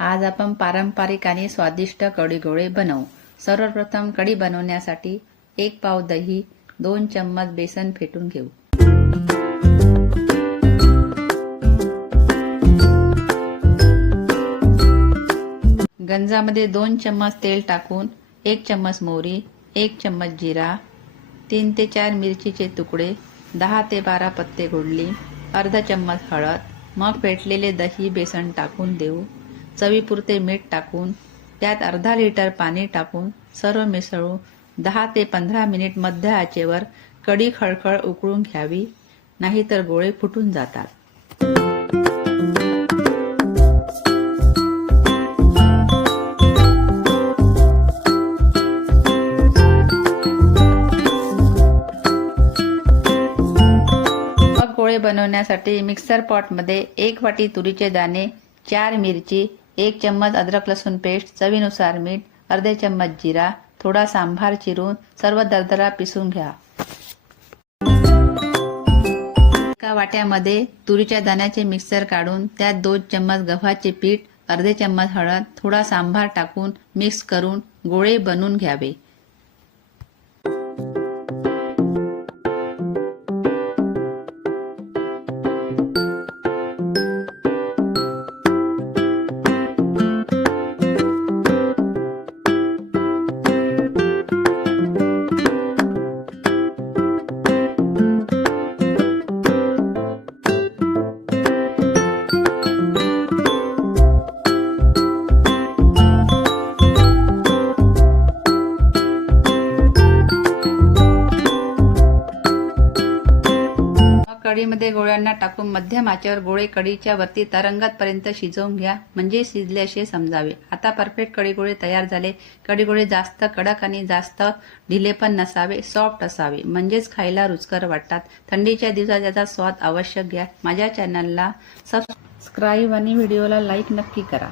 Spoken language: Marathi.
आज आपण पारंपरिक आणि स्वादिष्ट कढी गोळे बनवू। सर्वप्रथम कढी बनवण्यासाठी 1 पाव दही, 2 चम्मच बेसन फेटून घेऊ। गंजामध्ये 2 चम्मच तेल टाकून 1 चम्मच मोहरी, 1 चम्मच जिरा, 3 ते 4 मिरचीचे तुकडे, 10 ते 12 पत्ते गोडली, अर्धा चम्मच हळद, मग फेटलेले दही बेसन टाकून देऊ। चवीपुरते मीठ टाकून त्यात अर्धा लिटर पाणी टाकून सर्व मिसळू 10 ते 15 मिनिट मध्य आचेवर कढी खळखळ उकळून घ्यावी, नाहीतर गोळे फुटून जातात। गोळे बनवण्यासाठी मिक्सर पॉट मध्ये 1 वाटी तुरीचे दाणे, 4 मिरची, 1 चम्मच अद्रक लसूण पेस्ट, चवीनुसार मीठ, अर्धे चम्मच जिरा, थोडा सांबार चिरून सर्व दरदरा पिसून घ्या। एका वाट्यामध्ये तुरीच्या दाण्याचे मिक्सर काढून त्यात 2 चम्मच गव्हाचे पीठ, अर्धे चम्मच हळद, थोडा सांबार टाकून मिक्स करून गोळे बनवून घ्यावे। कढीमध्ये गोळ्यांना टाकून मध्यम आचेवर गोळे कढीच्या वरती तरंगत पर्यंत शिजवून घ्या, म्हणजे शिजले असे समजावे। आता परफेक्ट कढी गोळे तयार झाले। कढी गोळे जास्त कडक आणि जास्त ढिले पण नसावे, सॉफ्ट असावे, म्हणजेच खायला रुचकर वाटतात। थंडीच्या दिवसात याचा स्वाद आवश्यक घ्या। माझ्या चॅनलला सबस्क्राईब आणि व्हिडिओला लाईक नक्की करा।